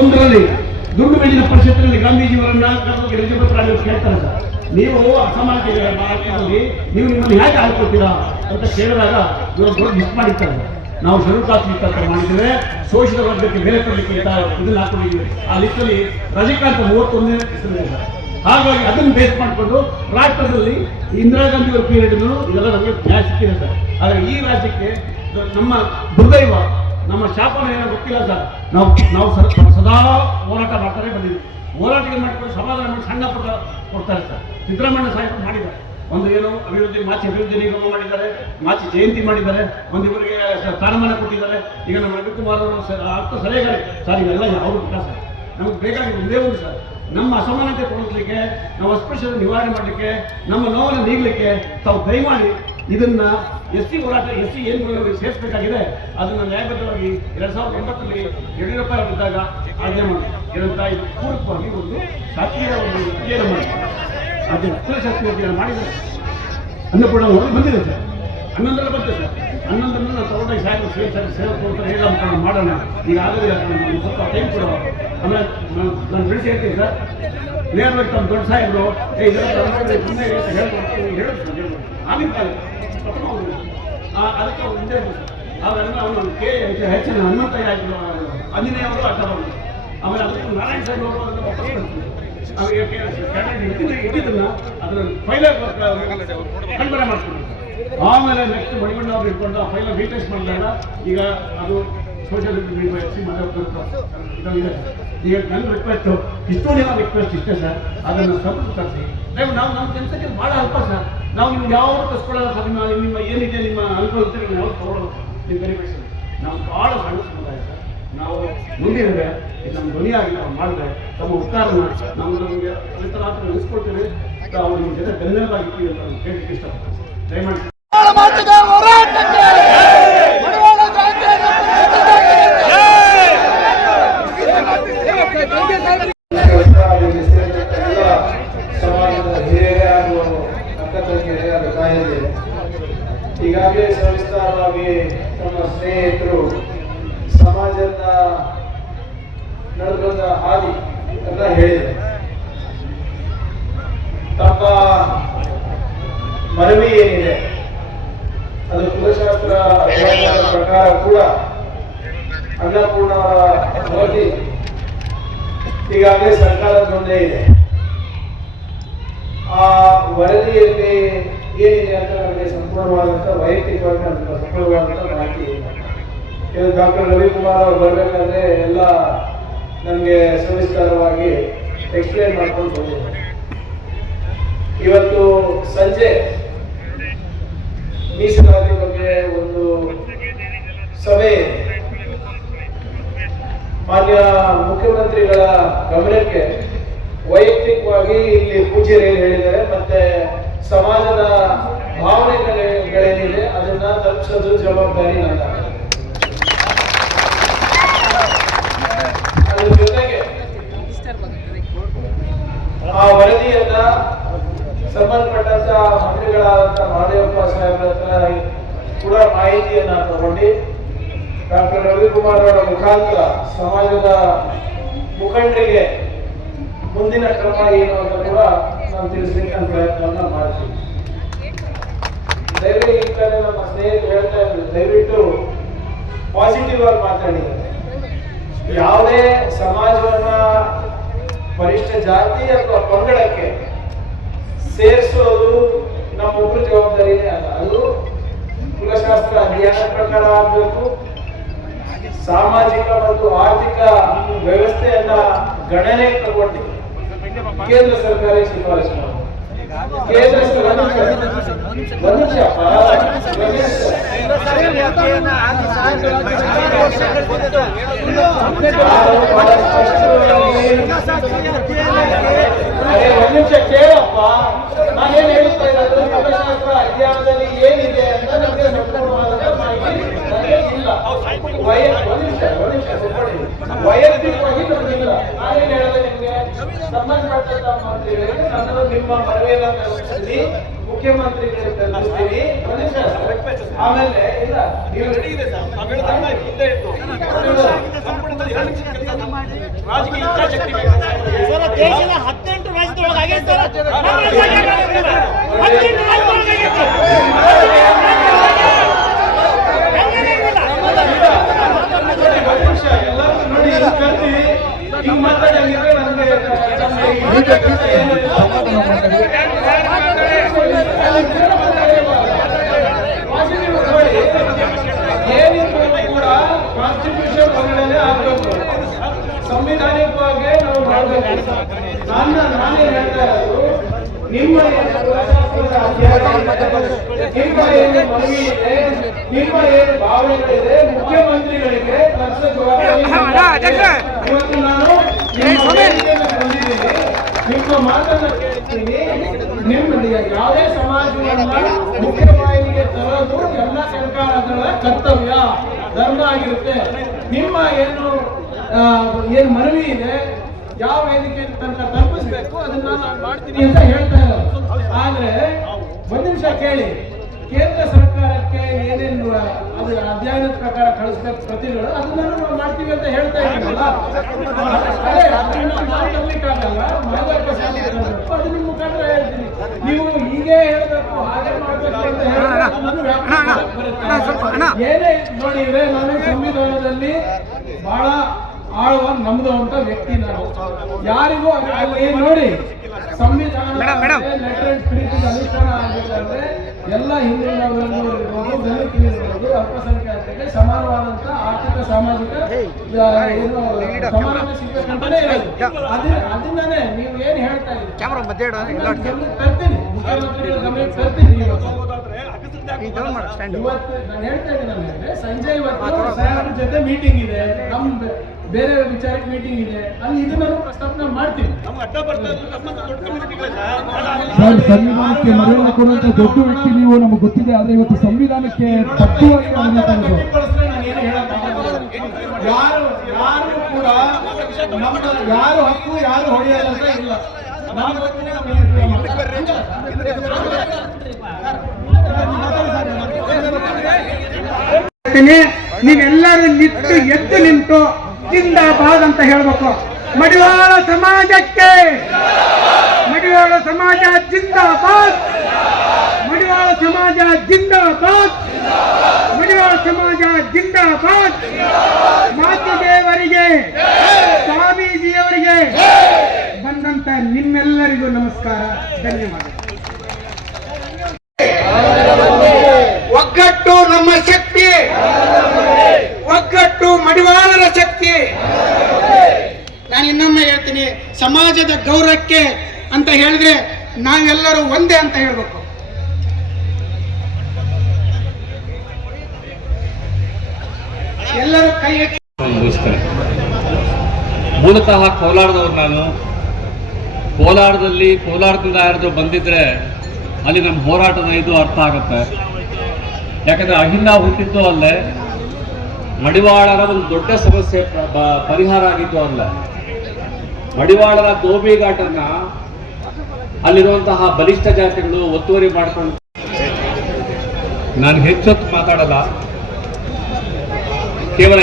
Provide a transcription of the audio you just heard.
ಒಂದರಲ್ಲಿ ದುಂಡು ಮೇಲಿನ ಪರಿಷತ್ತಿನಲ್ಲಿ ಗಾಂಧೀಜಿಯವರನ್ನ ಕೇಳ್ತಾರೆ ಸರ್, ನೀವು ಅಸಮಾನತೆ ಭಾರತದಲ್ಲಿ ನೀವು ನಿಮ್ಮನ್ನು ಹೇಗೆ ಆಳ್ಕೊಳ್ತೀರಾ ಅಂತ ಕೇಳಿದಾಗ ಇವರು ದೊಡ್ಡ ಲಿಸ್ಟ್ ಮಾಡಿರ್ತಾರೆ. ನಾವು ಶೆಡ್ಯೂಲ್ ಕಾಸ್ಟ್ ಲಿಸ್ಟ್ ಅಂತ ಮಾಡಿದ್ದೇವೆ, ಶೋಷಿತ ವರ್ಗಕ್ಕೆ ಬೇರೆ ಕೊಡಲಿಕ್ಕೆ ಇದನ್ನು ಹಾಕೊಂಡಿದ್ದೀವಿ. ಆ ಲಿಸ್ಟಲ್ಲಿ ರಜನಿಕಾಂತ್ 31ನೇ ಹೆಸರಿದೆ ಸರ್. ಹಾಗಾಗಿ ಅದನ್ನು ಬೇಸ್ ಮಾಡಿಕೊಂಡು ರಾಷ್ಟ್ರದಲ್ಲಿ ಇಂದಿರಾ ಗಾಂಧಿ ಅವರ ಪೀರಿಯಡ್ ಇದೆಲ್ಲ ನಮಗೆ ನ್ಯಾಯ ಸಿಕ್ಕಿದೆ ಸರ್. ಆದರೆ ಈ ರಾಜ್ಯಕ್ಕೆ ನಮ್ಮ ದುರ್ದೈವ, ನಮ್ಮ ಶಾಪನ ಏನೋ ಗೊತ್ತಿಲ್ಲ ಸರ್. ನಾವು ಸದಾ ಹೋರಾಟ ಮಾಡ್ತಾರೆ ಬಂದಿದ್ದೀವಿ. ಹೋರಾಟಕ್ಕೆ ಮಾಡಿಕೊಂಡು ಸಮಾಧಾನ ಮಾಡಿ ಸಣ್ಣ ಪುಟ್ಟ ಕೊಡ್ತಾರೆ ಸರ್. ಸಿದ್ದರಾಮಯ್ಯ ಸಾಹೇಬರು ಮಾಡಿದ್ದಾರೆ, ಒಂದು ಏನು ಮಾಚಿ ಅಭಿವೃದ್ಧಿ ನಿಗಮ ಮಾಡಿದ್ದಾರೆ, ಮಾಚಿ ಜಯಂತಿ ಮಾಡಿದ್ದಾರೆ, ಒಂದು ಇವರಿಗೆ ಸ್ಥಾನಮಾನ ಕೊಟ್ಟಿದ್ದಾರೆ. ಈಗ ನಮ್ಮ ರವಿಕುಮಾರ್ ಅವರು ಹತ್ತು ಸಲಹೆಗಳು ಸರ್, ಇವೆಲ್ಲ ಯಾವುದು ಇಲ್ಲ ಸರ್. ನಮ್ಗೆ ಬೇಕಾಗಿದೆ ಒಂದೇ ಒಂದು ಸರ್, ನಮ್ಮ ಅಸಮಾನತೆ ಕೊಡಲಿಕ್ಕೆ, ನಮ್ಮ ಅಸ್ಪೃಶ್ಯತೆ ನಿವಾರಣೆ ಮಾಡಲಿಕ್ಕೆ, ನಮ್ಮ ನೋವನ್ನು ನೀಗಲಿಕ್ಕೆ ತಾವು ದಯಮಾಡಿ ಇದನ್ನ SC ಹೋರಾಟ SC ಏನು ಸೇರಿಸಬೇಕಾಗಿದೆ ಅದನ್ನು ನ್ಯಾಯಬದ್ಧವಾಗಿ 2009ರಲ್ಲಿ ಯಡಿಯೂರಪ್ಪ ಇದ್ದಾಗ ಆಜ್ಞೆ ಮಾಡಿ ಏನಂತ ಇದು ಪೂರಕವಾಗಿ ಒಂದು ಶಾಸ್ತ್ರೀಯ ಒಂದು ಅಧ್ಯಯನ ಮಾಡಿ ಅದನ್ನು ಅಕ್ಷರ ಶಾಸ್ತ್ರೀಯ ಅಧ್ಯಯನ ಮಾಡಿದರೆ ಅನ್ನಪೂರ್ಣ ಹೊರಗೆ ಬಂದಿದೆ ಸರ್. 11ರಲ್ಲಿ ಬಂದಿದೆ ಸರ್. 11ರಲ್ಲಿ ನಾವು ತಗೊಂಡಾಗ ಸೇವೆ ಕೊಡ್ತಾರೆ, ಹೇಳ ಮಾಡೋಣ. ಈಗ ಆಗೋದಿಲ್ಲ ಸರ್, ಸ್ವಲ್ಪ ಟೈಮ್ ಕೊಡುವ. ಆಮೇಲೆ ನಾನು ಬಿಡಿಸಿ ಹೇಳ್ತೀನಿ ಸರ್, ನೇರವಾಗಿ ತಮ್ಮ ದೊಡ್ಡ ಸಾಹೇಬರು ಸುಮ್ಮನೆ ಹೇಳ್ಬೋದು ಆಗಿನ ಕಾಲ ಅದಕ್ಕೆ ಅವ್ರು ಹಿಂದೆ ಅವೆಲ್ಲ ಅವನು ಹೆಚ್ಚಿನ ಹನುಮಂತಯ್ಯ ಆಯಿತು, ಆಂಜನೇಯ ಅವರು ಆಟ ಮಾಡಿದ್ರು. ಆಮೇಲೆ ಅದಕ್ಕೆ ನಾರಾಯಣ ಸಾಹೇಬ್ ಅವರು ಇಟ್ಟಿದ್ದನ್ನ ಅದನ್ನು ಫೈಲರ್ ಕಣ್ಬರೆ ಮಾಡ್ಕೊಂಡು ಆಮೇಲೆ ನೆಕ್ಸ್ಟ್ ಮಣಿಮಣ್ಣ ಅವ್ರು ಇಟ್ಕೊಂಡು ಆ ಫೈಲ ರೀಟೆಸ್ಟ್ ಮಾಡಿದಾಗ ಈಗ ಅದು ಸೋಷಿಯಲ್ ಇದೆ. ಈಗ ನನ್ನ ರಿಕ್ವೆಸ್ಟು ಇಷ್ಟೋ ದಿನ ರಿಕ್ವೆಸ್ಟ್ ಇಷ್ಟೇ ಸರ್, ಅದನ್ನು ಸಂತೃಪ್ತಿಸಿ ನಾವು ನಮ್ಮ ಕೆಲಸಕ್ಕೆ ಭಾಳ ಅಲ್ಪ ಸರ್. ನಾವು ನಿಮ್ಗೆ ಯಾವಾಗ ಕಸ್ಕೊಳ್ಳೋಲ್ಲ ಸರ್. ನಿಮ್ಮ ಏನಿದೆ ನಿಮ್ಮ ಅನುಕೂಲತೆ ನೀವು ಯಾವ್ದು ತೊಗೊಳ್ಳೋದು ನೀವು ವೆರಿಫಿಕೇಶನ್. ನಾವು ಭಾಳ ಸಣ್ಣ ಸಮುದಾಯ ಸರ್. ನಾವು ಮುಂದಿದ್ರೆ ಇದು ನಮ್ಮ ಧ್ವನಿಯಾಗಿ ನಾವು ಮಾಡಿದ್ರೆ ತಮ್ಮ ಉಪಕಾರನ ನಮಗೆ ರಾತ್ರಿ ನೆನೆಸ್ಕೊಳ್ತೇವೆ. ನಾವು ನಿಮ್ಮ ಜೊತೆ ಬೆನ್ನೆಲುಬಾಗಿರ್ತೀವಿ ಅಂತ ನಾನು ಕೇಳಲಿಕ್ಕೆ ಇಷ್ಟಪಡ್ತೀನಿ. ದಯಮಾಡಿ ಈಗಾಗಲೇ ಸವಿಸ್ತಾರವಾಗಿ ನಮ್ಮ ಸ್ನೇಹಿತರು ಸಮಾಜದ ನಡೆದ ಹಾದಿ ಎಲ್ಲ ಹೇಳಿದರು. ತಮ್ಮ ಮನವಿ ಏನಿದೆ ಅದು ಕುಲಶಾಸ್ತ್ರ ಅಧ್ಯಯನದ ಪ್ರಕಾರ ಕೂಡ ಅನ್ನಪೂರ್ಣ ಅವರ ವರದಿ ಈಗಾಗಲೇ ಸರ್ಕಾರದ ಮುಂದೆ ಇದೆ. ಆ ವರದಿಯಲ್ಲಿ ಏನಿದೆ ಅಂತ ನಮಗೆ ಸಂಪೂರ್ಣವಾದಂಥ ವೈಯಕ್ತಿಕವಾಗಿ ಸಂಪೂರ್ಣವಾದಂಥ ಮಾಹಿತಿ ಇಲ್ಲ. ಇದು ಡಾಕ್ಟರ್ ರವಿಕುಮಾರ್ ಅವರು ಬರಬೇಕಾದ್ರೆ ಎಲ್ಲ ನಮಗೆ ಸವಿಸ್ತಾರವಾಗಿ ಎಕ್ಸ್ಪ್ಲೇನ್ ಮಾಡ್ಕೊಂಡು ಹೋಗಿದ್ದಾರೆ. ಇವತ್ತು ಸಂಜೆ ಮೀಸಲಾತಿ ಬಗ್ಗೆ ಒಂದು ಸಭೆ ಮಾನ್ಯ ಮುಖ್ಯಮಂತ್ರಿಗಳ ಗಮನಕ್ಕೆ ವೈಯಕ್ತಿಕವಾಗಿ ಇಲ್ಲಿ ಪೂಜ್ಯರೇನು ಹೇಳಿದ್ದಾರೆ ಮತ್ತೆ ಸಮಾಜದ ಭಾವನೆಗಳೇನಿದೆ ಅದನ್ನ ತಲುಪಿಸೋದು ಜವಾಬ್ದಾರಿ ನನ್ನ. ಅದ್ರ ಜೊತೆಗೆ ಆ ವರದಿಯನ್ನ ಸಂಬಂಧಪಟ್ಟಂತ ಮಂತ್ರಿಗಳಾದಂತ ಮಹದೇವಪ್ಪ ಸಾಹೇಬ್ರ ಹತ್ರ ಕೂಡ ಮಾಹಿತಿಯನ್ನ ತಗೊಂಡು ಡಾಕ್ಟರ್ ರವಿಕುಮಾರ್ ಅವರ ಮುಖಾಂತರ ಸಮಾಜದ ಮುಖಂಡರಿಗೆ ಮುಂದಿನ ಕ್ರಮ ಏನು ಅಂತ ಕೂಡ ನಾನು ತಿಳಿಸ್ಲಿಕ್ಕೆ ನಾನು ಪ್ರಯತ್ನವನ್ನ ಮಾಡ್ತೀನಿ. ದಯವಿಟ್ಟು ನಮ್ಮ ಸ್ನೇಹಿತರು ಹೇಳ್ತಾ ಇದ್ದಾರೆ, ದಯವಿಟ್ಟು ಪಾಸಿಟಿವ್ ಆಗಿ ಮಾತಾಡಿದ್ದಾರೆ. ಯಾವುದೇ ಸಮಾಜವನ್ನ ಪರಿಷ್ಠ ಜಾತಿ ಅಥವಾ ಪಂಗಡಕ್ಕೆ ಸೇರಿಸೋದು ನಮ್ಮೊಬ್ಬರ ಜವಾಬ್ದಾರಿನೇ ಅಲ್ಲ. ಅದು ಕುಲಶಾಸ್ತ್ರ ಅಧ್ಯಯನ ಪ್ರಕಾರ ಆಗಬೇಕು. ಸಾಮಾಜಿಕ ಮತ್ತು ಆರ್ಥಿಕ ವ್ಯವಸ್ಥೆಯನ್ನ ಗಣನೆ ತಗೊಂಡು ಕೇಂದ್ರ ಸರ್ಕಾರ ಶಿಫಾರಸು ಮಾಡಿ ಕೇಂದ್ರ ನಿಮಿಷ ಕೇಳಪ್ಪ, ನಾನೇನ್ ಹೇಳ್ತಾ ಇರೋದು ಕುಲಶಾಸ್ತ್ರ ಅಧ್ಯಯನದಲ್ಲಿ ಏನಿದೆ ಅಂತ ನಮಗೆ ಸಂಪೂರ್ಣವಾದ ಮಾಹಿತಿ ಇಲ್ಲ. ವೈಯಕ್ತಿಕವಾಗಿ ನಮಗಿಲ್ಲ. ನಾನೇನ್ ಹೇಳಿದೆ ನಿಮ್ಗೆ ಸಂಬಂಧಪಟ್ಟಂತ ಮಂತ್ರಿಗಳಿಗೆ ನಾನು ನಿಮ್ಮ ಮನವಿಯನ್ನ ತಲುಪಿಸಿ ಮುಖ್ಯಮಂತ್ರಿಗಳಿಗೆ ತಲುಪಿಸ್ತೀನಿ. ಆಮೇಲೆ ಇಲ್ಲ ರಾಜಕೀಯ ಇಚ್ಛಾಶಕ್ತಿ ಬೇಕು. ಸರ್, ದೇಶದ 18 ರಾಜ್ಯದೊಳಗೆ ಆಗೈತೆ ಸರ್. 18 ರಾಜ್ಯದೊಳಗೆ ಆಗೈತೆ. ಸಂವಿಧಾನಿಕವಾಗಿ ನಾವು ಮಾಡಬೇಕು. ನಾನೇ ಹೇಳ್ತಾ ಇರೋದು, ನಿಮ್ಮ ನಿಮ್ಮ ಏನು ಮನವಿ ಇದೆ, ನಿಮ್ಮ ಏನು ಭಾವನೆಗಳಿದೆ, ಮುಖ್ಯಮಂತ್ರಿಗಳಿಗೆ ತಲುಪಿಸೋ ಜವಾಬ್ದಾರಿ. ಇವತ್ತು ನಾನು ನಿಮ್ಮ ವೇದಿಕೆಯನ್ನು ಬಂದಿದ್ದೀನಿ, ನಿಮ್ಮ ಮಾತನ್ನ ಕೇಳ್ತೀನಿ. ನಿಮ್ಮ ಯಾವುದೇ ಸಮಾಜವನ್ನ ಮುಖ್ಯವಾಹಿನಿಗೆ ತರೋದು ಎಲ್ಲ ಸರ್ಕಾರಗಳ ಕರ್ತವ್ಯ, ಧರ್ಮ ಆಗಿರುತ್ತೆ. ನಿಮ್ಮ ಏನು ಮನವಿ ಇದೆ, ಯಾವ ವೇದಿಕೆ ತನಕ ತಲುಪಿಸ್ಬೇಕು ಅದನ್ನ ನಾನು ಮಾಡ್ತೀನಿ ಅಂತ ಹೇಳ್ತಾ ಇರೋದು. ಆದ್ರೆ ಒಂದ್ ನಿಮಿಷ ಕೇಳಿ, ಕೇಂದ್ರ ಸರ್ಕಾರಕ್ಕೆ ಏನೇನು ಅದು ಅಧ್ಯಯನದ ಪ್ರಕಾರ ಕಳಿಸ್ಬೇಕು ಪ್ರತಿಗಳು, ಅದನ್ನ ನಾವು ಮಾಡ್ತೀವಿ ಅಂತ ಹೇಳ್ತಾ ಇದ್ದೀವಲ್ಲ. ಅದೇ ಅದನ್ನ ನಾವು ತರಲಿಕ್ಕಾಗಲ್ಲ, ಮಾಡಬೇಕು, ಅದು ನಿಮ್ಮ ಮುಖಾಂತರ ಹೇಳ್ತೀನಿ. ನೀವು ಹೀಗೆ ಹೇಳ್ಬೇಕು, ಹಾಗೆ ಮಾಡ್ಬೇಕು ಅಂತ ಹೇಳಿದ್ರೆ ಏನೇ ನೋಡಿ, ನಾನು ಸಂವಿಧಾನದಲ್ಲಿ ಬಹಳ ಆಳುವ ನಮ್ದು ಅಂತ ವ್ಯಕ್ತಿ ನಾನು. ಯಾರಿಗೂ ಅಲ್ಲಿ ನೋಡಿ, ಸಂವಿಧಾನ ಅನುಷ್ಠಾನ ಆಗಬೇಕಾದ್ರೆ ಎಲ್ಲ ಹಿಂದುಳಿದ ವರ್ಗದವರಿರ್ಬೋದು, ದಲಿತರಿರ್ಬೋದು, ಅಲ್ಪಸಂಖ್ಯಾತರಿಗೆ ಸಮಾನವಾದಂತ ಆರ್ಥಿಕ ಸಾಮಾಜಿಕ ಏನು ಸಮಾನತೆ ಸಿಗ್ಬೇಕಂತಾನೆ ಇರೋದು. ಅದನ್ನೇ ನೀವು ಏನ್ ಹೇಳ್ತಾ ಇದ್ದೀರಿ ತರ್ತೀನಿ, ಮುಖ್ಯಮಂತ್ರಿಗಳ ಗಮನಕ್ಕೆ ತರ್ತೀನಿ. ಇವತ್ತು ನಾನು ಹೇಳ್ತಾ ಇದ್ದೀನಿ, ಸಂಜೆ ಇವತ್ತು ಸಾಹೇಬ್ರ ಜೊತೆ ಮೀಟಿಂಗ್ ಇದೆ, ನಮ್ ಬೇರೆ ವಿಚಾರಕ್ಕೆ ಮೀಟಿಂಗ್ ಇದೆ, ಅಲ್ಲಿ ಇದನ್ನ ಪ್ರಸ್ತಾಪನೆ ಮಾಡ್ತೀವಿ. ಸಂವಿಧಾನಕ್ಕೆ ಮರ್ಯಾದೆ ಕೊಡುವಂತ ದೊಡ್ಡ ವ್ಯಕ್ತಿ ನೀವು, ನಮಗೆ ಗೊತ್ತಿದೆ. ಆದ್ರೆ ಇವತ್ತು ಸಂವಿಧಾನಕ್ಕೆ ತಪ್ಪುವಾಗಿ ಯಾರು ಕೂಡ ಯಾರು ಹಕ್ಕು ಯಾರು ಹೊಡೆಯೋದಂತ ಇಲ್ಲ. ನೀವೆಲ್ಲರೂ ನಿಂತು ಎದ್ದು ನಿಂತು ಜಿಂದಾಬಾದ್ ಅಂತ ಹೇಳ್ಬೇಕು. ಮಡಿವಾಳ ಸಮಾಜಕ್ಕೆ, ಮಡಿವಾಳ ಸಮಾಜ ಜಿಂದಾಬಾದ್, ಮಡಿವಾಳ ಸಮಾಜ ಜಿಂದಾಬಾದ್, ಮಡಿವಾಳ ಸಮಾಜ ಜಿಂದಾಬಾದ್. ಮಾತುದೇವರಿಗೆ, ಸ್ವಾಮೀಜಿಯವರಿಗೆ ಬಂದಂತ ನಿಮ್ಮೆಲ್ಲರಿಗೂ ನಮಸ್ಕಾರ, ಧನ್ಯವಾದ. ಒಗ್ಗಟ್ಟು ನಮ್ಮ ಶಕ್ತಿ, ಒಗ್ಗಟ್ಟು ಮಡಿವಾಳರ ಶಕ್ತಿ. ನಾನು ಇನ್ನೊಮ್ಮೆ ಹೇಳ್ತೀನಿ, ಸಮಾಜದ ಗೌರವಕ್ಕೆ ಅಂತ ಹೇಳಿದ್ರೆ ನಾವೆಲ್ಲರೂ ಒಂದೇ ಅಂತ ಹೇಳ್ಬೇಕು. ಎಲ್ಲರೂ ಕೈ ಎತ್ತಿ. ಮೂಲತಃ ಕೋಲಾರದವ್ರು ನಾನು. ಕೋಲಾರದಿಂದ ಯಾರಾದ್ರೂ ಬಂದಿದ್ರೆ ಅಲ್ಲಿ ನಮ್ಮ ಹೋರಾಟದ ಇದು ಅರ್ಥ ಆಗುತ್ತೆ. ಯಾಕಂದ್ರೆ ಅಹಿಂದ ಹುಟ್ಟಿದ್ದು ಅಲ್ಲೇ, ಮಡಿವಾಳರ ಒಂದು ದೊಡ್ಡ ಸಮಸ್ಯೆ ಪರಿಹಾರ ಆಗಿದ್ದು ಅಲ್ಲ. ಮಡಿವಾಳರ ದೋಬಿಘಾಟನ್ನ ಅಲ್ಲಿರುವಂತಹ ಬಲಿಷ್ಠ ಜಾತಿಗಳು ಒತ್ತುವರಿ ಮಾಡ್ಕೊಂಡು, ನಾನು ಹೆಚ್ಚೊತ್ತು ಮಾತಾಡಲ್ಲ, ಕೇವಲ